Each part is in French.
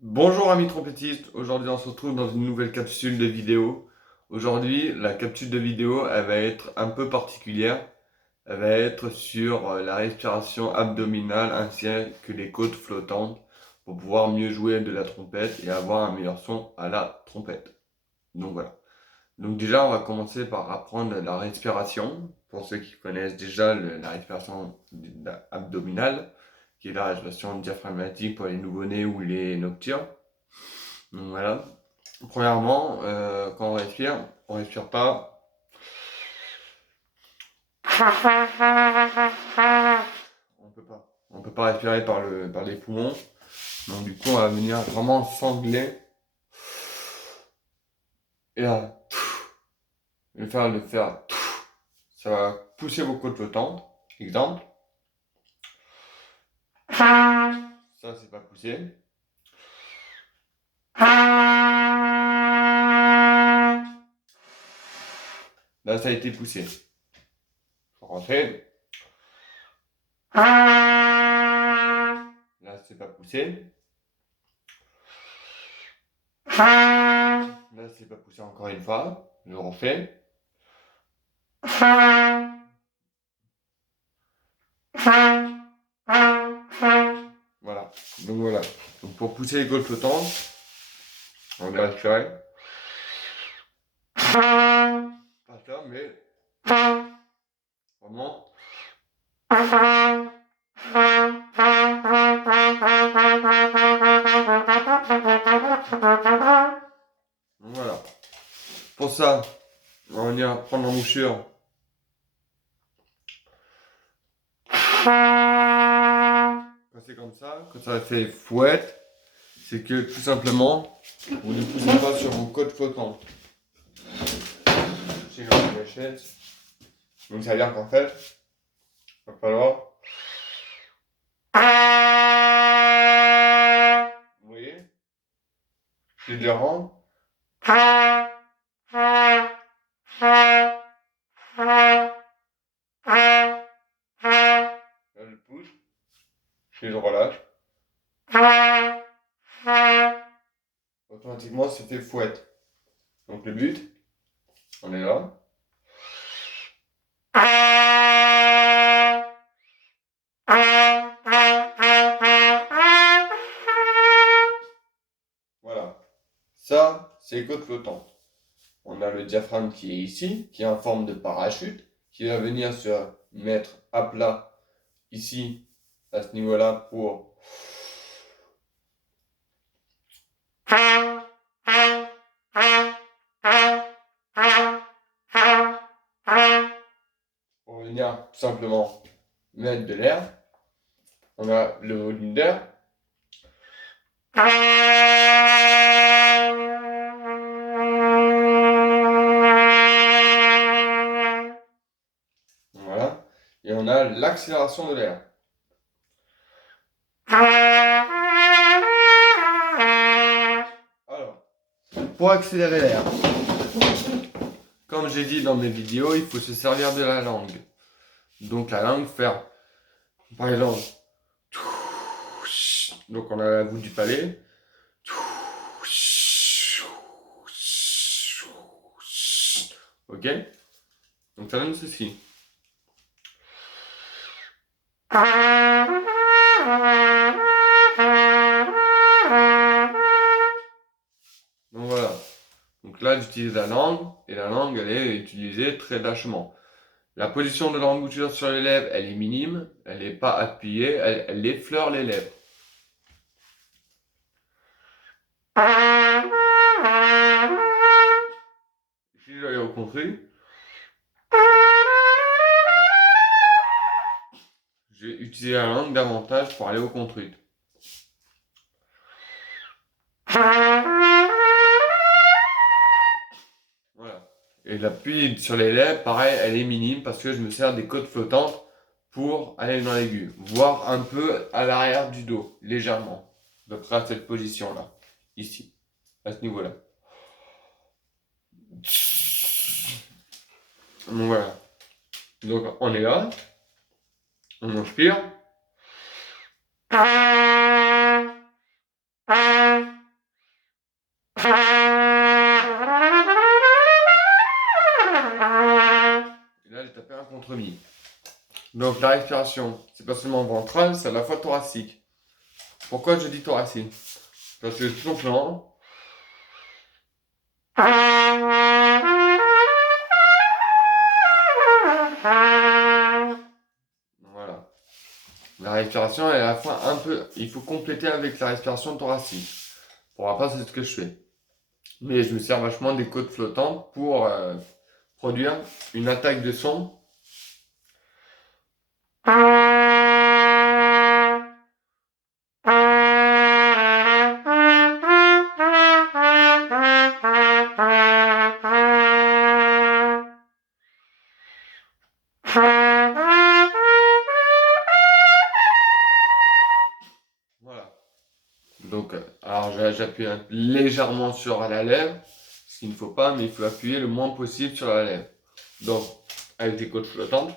Bonjour amis trompettistes, aujourd'hui on se retrouve dans une nouvelle capsule de vidéo. Aujourd'hui la capsule de vidéo elle va être un peu particulière. Elle va être sur la respiration abdominale ainsi que les côtes flottantes pour pouvoir mieux jouer de la trompette et avoir un meilleur son à la trompette. Donc voilà. Donc déjà on va commencer par apprendre la respiration. Pour ceux qui connaissent déjà la respiration abdominale, qui est la respiration diaphragmatique pour les nouveau-nés ou les nocturnes. Donc voilà. Premièrement, quand on respire pas. On peut pas respirer par les poumons. Donc du coup, on va venir vraiment sangler. Et là, le faire. Ça va pousser vos côtes flottantes. Exemple. Ça, c'est pas poussé. Là, ça a été poussé. Faut rentrer. Là, c'est pas poussé. Là, c'est pas poussé encore une fois. Je refais. Voilà. Donc voilà. Donc pour pousser les côtes flottantes, on va respirer. Pas ça, mais vraiment. Donc voilà. Pour ça, on va venir prendre l'embouchure. Quand c'est comme ça, quand ça fait fouette, c'est que tout simplement, vous ne poussez pas sur vos côtes flottantes. J'ai la chaise. Donc ça veut dire qu'en fait, il va falloir. Vous voyez? C'est différent. Là, je pousse, puis je relâche. Automatiquement, c'était fouette. Donc le but, on est là. Voilà. Ça, c'est les côtes flottantes. On a le diaphragme qui est ici, qui est en forme de parachute, qui va venir se mettre à plat ici, à ce niveau-là, pour venir tout simplement mettre de l'air. On a le volume d'air. Voilà. Et on a l'accélération de l'air. Alors, pour accélérer l'air, comme j'ai dit dans mes vidéos, il faut se servir de la langue. Donc la langue, faire, par exemple, donc on a la voûte du palais. Ok? Donc ça donne ceci. Donc voilà. Donc là, j'utilise la langue, et la langue, elle est utilisée très lâchement. La position de l'embouchure sur les lèvres, elle est minime, elle n'est pas appuyée, elle effleure les lèvres. Si je vais aller au contraire, je vais utiliser la langue davantage pour aller au contre. Voilà. Et l'appui sur les lèvres, pareil, elle est minime parce que je me sers des côtes flottantes pour aller dans l'aigu, voire un peu à l'arrière du dos, légèrement. Donc à cette position-là, ici, à ce niveau-là. Donc voilà. Donc on est là, on inspire. Donc la respiration, c'est pas seulement ventrale, c'est à la fois thoracique. Pourquoi je dis thoracique? Parce que tout simplement, voilà. La respiration est à la fois un peu. Il faut compléter avec la respiration thoracique. Pour ma part, c'est ce que je fais. Mais je me sers vachement des côtes flottantes pour produire une attaque de son. Voilà. Donc, alors j'appuie légèrement sur la lèvre, ce qu'il ne faut pas, mais il faut appuyer le moins possible sur la lèvre. Donc, avec des côtes flottantes.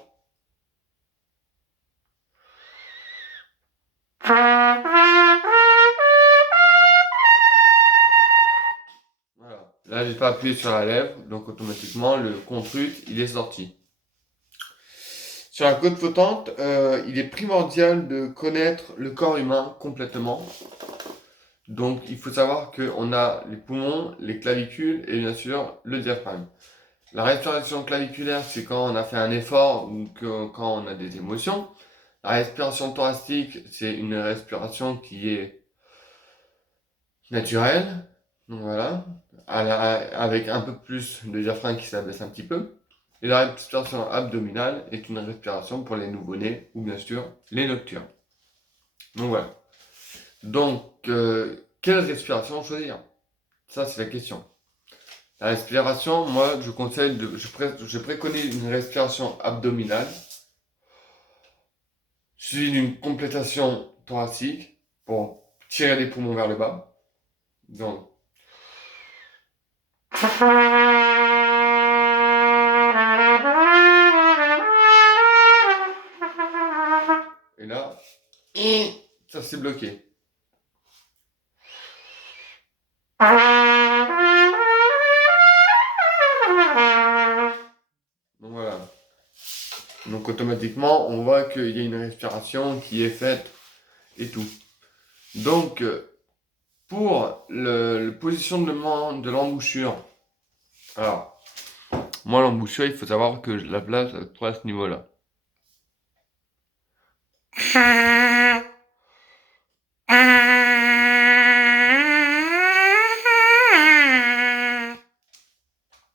Voilà. Là, j'ai pas appuyé sur la lèvre, donc automatiquement, le contrut, il est sorti. Sur la côte flottante, il est primordial de connaître le corps humain complètement. Donc, il faut savoir qu'on a les poumons, les clavicules et bien sûr le diaphragme. La respiration claviculaire, c'est quand on a fait un effort ou quand on a des émotions. La respiration thoracique, c'est une respiration qui est naturelle. Donc voilà, avec un peu plus de diaphragme qui s'abaisse un petit peu. Et la respiration abdominale est une respiration pour les nouveau-nés ou bien sûr les nocturnes. Donc voilà. Donc, quelle respiration choisir? Ça, c'est la question. La respiration, moi, je préconise une respiration abdominale, suivie d'une complétation thoracique pour tirer les poumons vers le bas. Donc, et là, ça s'est bloqué. Donc voilà. Donc automatiquement, on voit qu'il y a une respiration qui est faite et tout. Donc, pour le positionnement de l'embouchure, alors, moi l'embouchure, il faut savoir que je la place à ce niveau-là.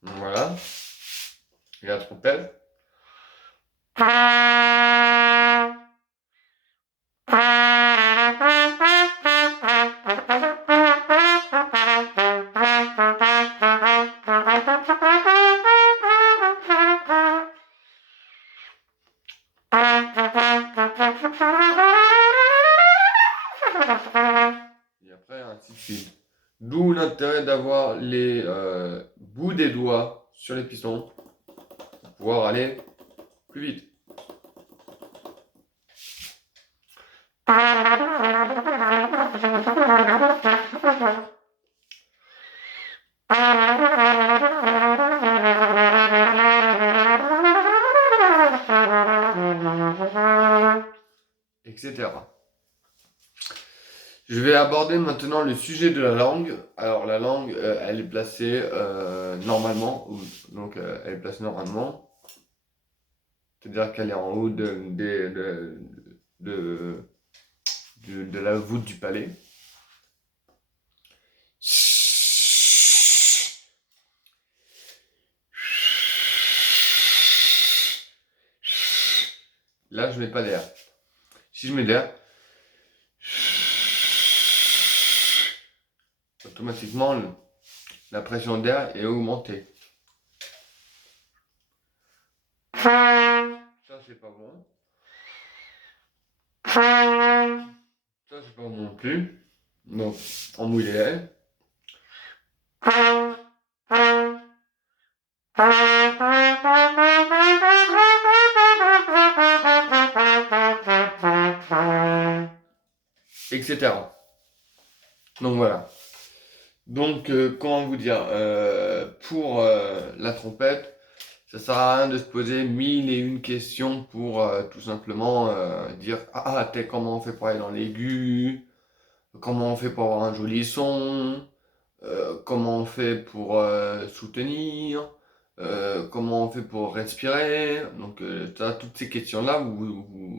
Donc voilà. Et la trompette. Et après, ainsi de suite. D'où l'intérêt d'avoir les bouts des doigts sur les pistons pour pouvoir aller plus vite. Etc. Je vais aborder maintenant le sujet de la langue. Alors la langue, elle est placée normalement, donc elle est placée normalement, c'est-à-dire qu'elle est en haut de la voûte du palais. Là, je mets pas d'air. Si je mets d'air, automatiquement, la pression d'air est augmentée. Ça, c'est pas bon. Ça, c'est pas bon non plus. Donc, on mouille les lèvres. Etc. Donc voilà. Donc, comment vous dire, pour la trompette, Ça sert à rien de se poser mille et une questions pour tout simplement dire ah, comment on fait pour aller dans l'aigu, comment on fait pour avoir un joli son, comment on fait pour soutenir, comment on fait pour respirer. Donc, toutes ces questions-là,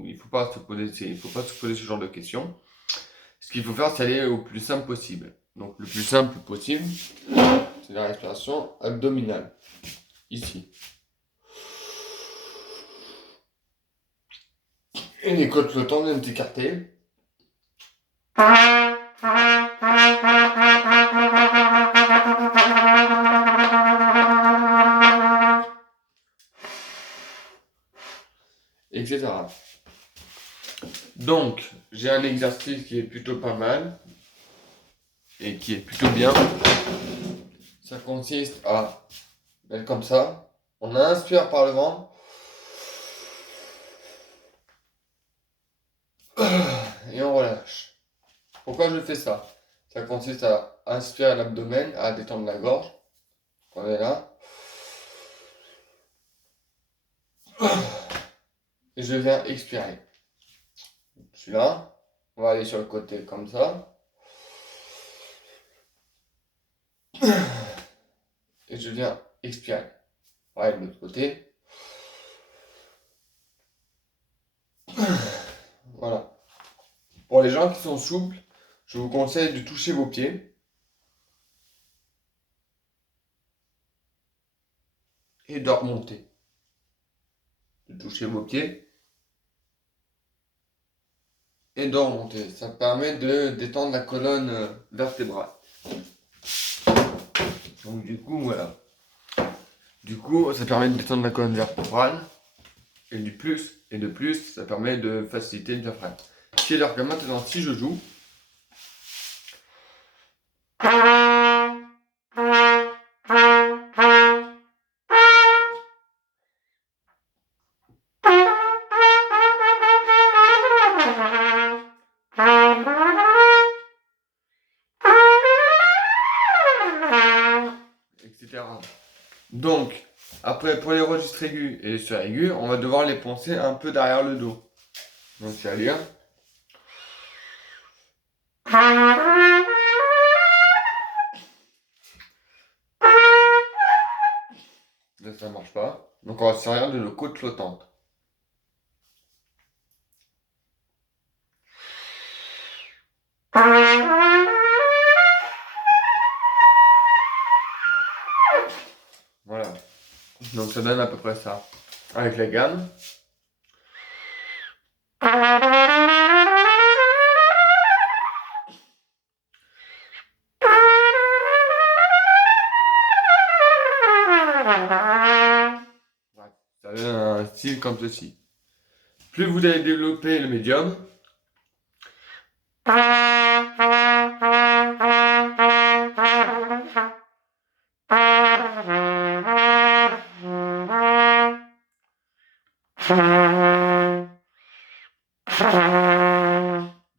il faut pas se poser, il faut pas se poser ce genre de questions. Ce qu'il faut faire, c'est aller au plus simple possible. Donc, le plus simple possible, c'est la respiration abdominale. Ici. Et les côtes flottantes viennent s'écarter. Etc. Donc, j'ai un exercice qui est plutôt pas mal et qui est plutôt bien. Ça consiste à mettre comme ça. On inspire par le ventre. Et on relâche. Pourquoi je fais ça? Ça consiste à inspirer l'abdomen, à détendre la gorge. On est là. Et je viens expirer. Je suis là. On va aller sur le côté comme ça. Et je viens expirer. Pareil de l'autre côté. Voilà. Pour les gens qui sont souples, je vous conseille de toucher vos pieds. Et de remonter. De toucher vos pieds. Et de remonter. Ça permet de détendre la colonne vertébrale. Donc du coup, voilà. Du coup, ça permet de détendre la colonne vertébrale. Et de plus, ça permet de faciliter le diaphragme. C'est-à-dire que maintenant, si je joue, etc. Donc, après, pour les registres aigus et les suraigus, on va devoir les poncer un peu derrière le dos. Donc, c'est-à-dire... Là, ça marche pas. Donc, on va se servir de nos côtes flottantes. Voilà. Donc, ça donne à peu près ça. Avec la gamme. Ça donne un style comme ceci. Plus vous allez développer le médium,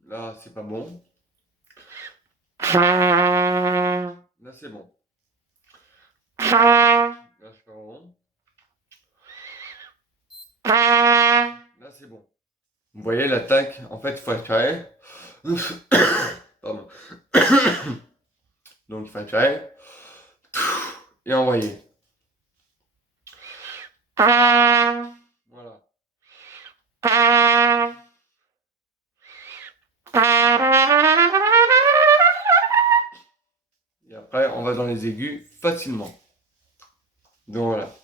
là c'est pas bon. Là c'est bon. Là c'est pas bon. Là c'est bon. Vous voyez l'attaque, en fait il faut aspirer. Pardon. Donc il faut aspirer. Et envoyer. Voilà. Et après on va dans les aigus facilement. Donc voilà.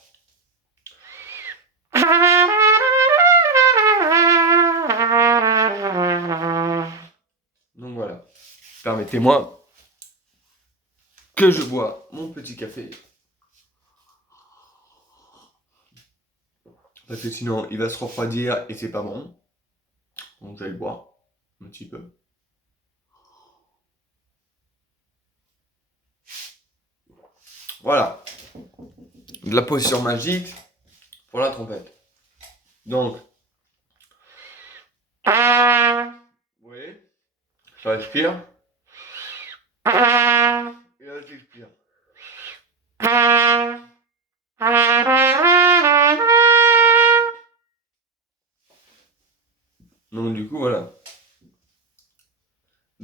Donc voilà. Permettez-moi que je bois mon petit café. Parce que sinon il va se refroidir et c'est pas bon. Donc je vais le boire un petit peu. Voilà. De la position magique pour la trompette. Donc, vous voyez, ça respire. Et là, j'expire.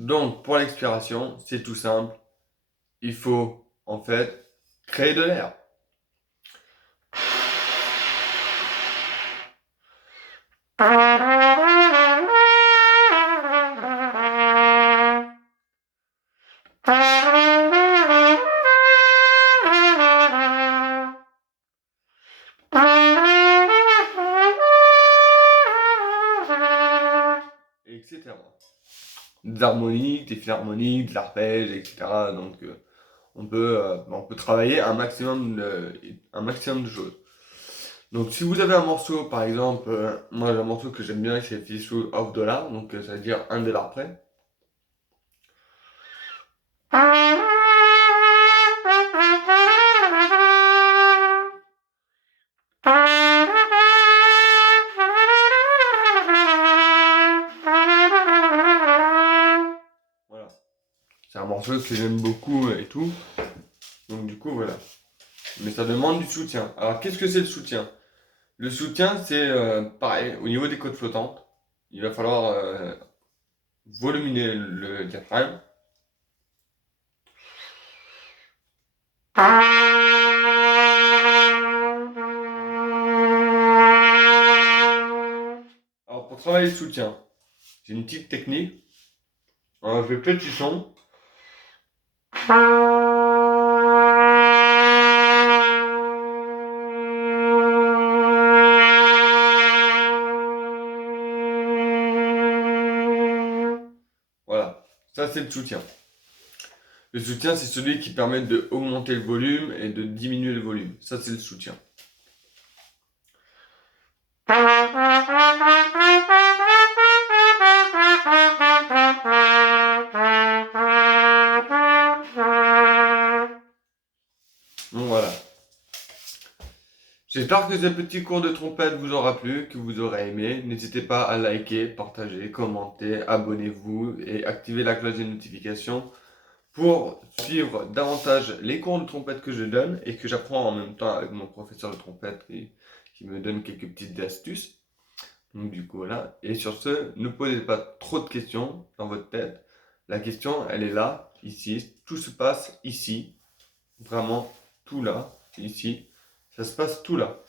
Donc, pour l'expiration, c'est tout simple. Il faut, en fait, créer de l'air. Etc. Des harmoniques, des philharmoniques, de l'arpège, etc. Donc on peut travailler un maximum de choses. Donc si vous avez un morceau, par exemple, moi j'ai un morceau que j'aime bien, c'est Fistful of Dollar, donc ça veut dire $1 près. Voilà. C'est un morceau que j'aime beaucoup et tout. Donc du coup voilà. Mais ça demande du soutien. Alors qu'est-ce que c'est le soutien? Le soutien c'est pareil, au niveau des codes flottantes, il va falloir voluminer le diaphragme. Alors pour travailler le soutien, j'ai une petite technique. Alors, je fais petit son. Voilà, ça c'est le soutien. Le soutien, c'est celui qui permet d'augmenter le volume et de diminuer le volume. Ça, c'est le soutien. Donc voilà. J'espère que ce petit cours de trompette vous aura plu, que vous aurez aimé. N'hésitez pas à liker, partager, commenter, abonnez-vous et activez la cloche des notifications pour suivre davantage les cours de trompette que je donne et que j'apprends en même temps avec mon professeur de trompette qui me donne quelques petites astuces. Donc du coup voilà. Et sur ce, ne posez pas trop de questions dans votre tête. La question, elle est là, ici. Tout se passe ici. Vraiment, tout là, ici. Ça se passe tout là.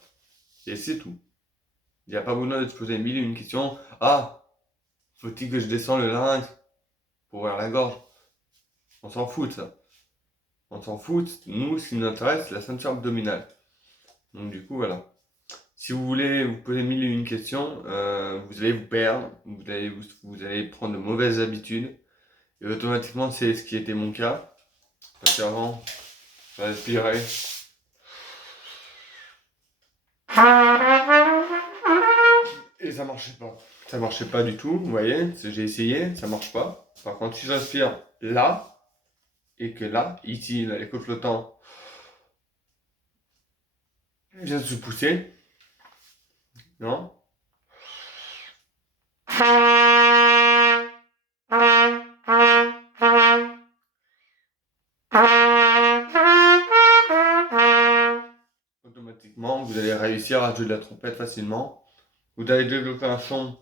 Et c'est tout. Il n'y a pas besoin de se poser mille et une questions. Ah, faut-il que je descende le larynx pour ouvrir la gorge? On s'en fout de ça. On s'en fout. Nous, ce qui nous intéresse, c'est la ceinture abdominale. Donc du coup, voilà. Si vous voulez vous poser mille et une questions, vous allez vous perdre, vous allez prendre de mauvaises habitudes. Et automatiquement, c'est ce qui était mon cas. Parce qu'avant, je respirais. Et ça marchait pas. Ça marchait pas du tout, vous voyez. J'ai essayé, ça marche pas. Par contre, si je respire là, et que là, ici, là, les côtes flottants viennent se pousser. Non? Automatiquement, vous allez réussir à jouer de la trompette facilement. Vous allez développer un son.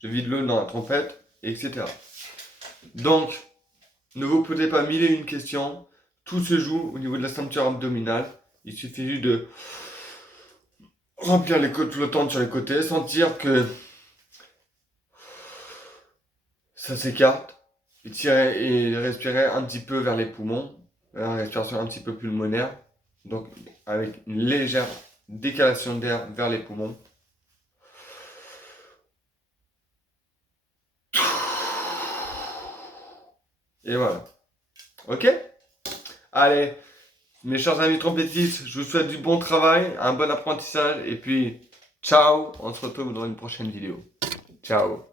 Je vide l'eau dans la trompette, etc. Donc, ne vous posez pas mille et une questions. Tout se joue au niveau de la ceinture abdominale. Il suffit juste de remplir les côtes flottantes sur les côtés, sentir que ça s'écarte, et respirer un petit peu vers les poumons, une respiration un petit peu pulmonaire, donc avec une légère décalation d'air vers les poumons. Et voilà. Ok? Allez, mes chers amis trompettistes, je vous souhaite du bon travail, un bon apprentissage, et puis ciao, on se retrouve dans une prochaine vidéo. Ciao.